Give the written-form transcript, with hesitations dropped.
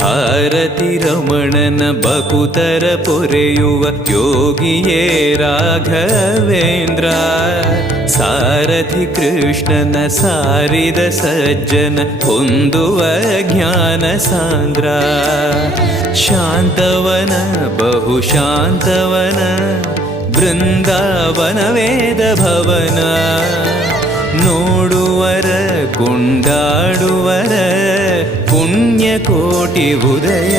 ಭಾರತಿ ರಮಣನ ಬಕುತರ ಪೊರೆಯುವ ಯೋಗಿಯೇ ರಾಘವೇಂದ್ರ. ಸಾರಥಿ ಕೃಷ್ಣನ ಸಾರಿದ ಸಜ್ಜನ ಹೊಂದುವ ಜ್ಞಾನ ಸಾಂದ್ರ. ಶಾಂತವನ ಬಹುಶಾಂತವನ ಬೃಂದಾವನ ವೇದ ಭವನ. ನೋಡುವರ ಕೊಂಡಾಡುವರ ಪುಣ್ಯಕೋಟಿ ಉದಯ.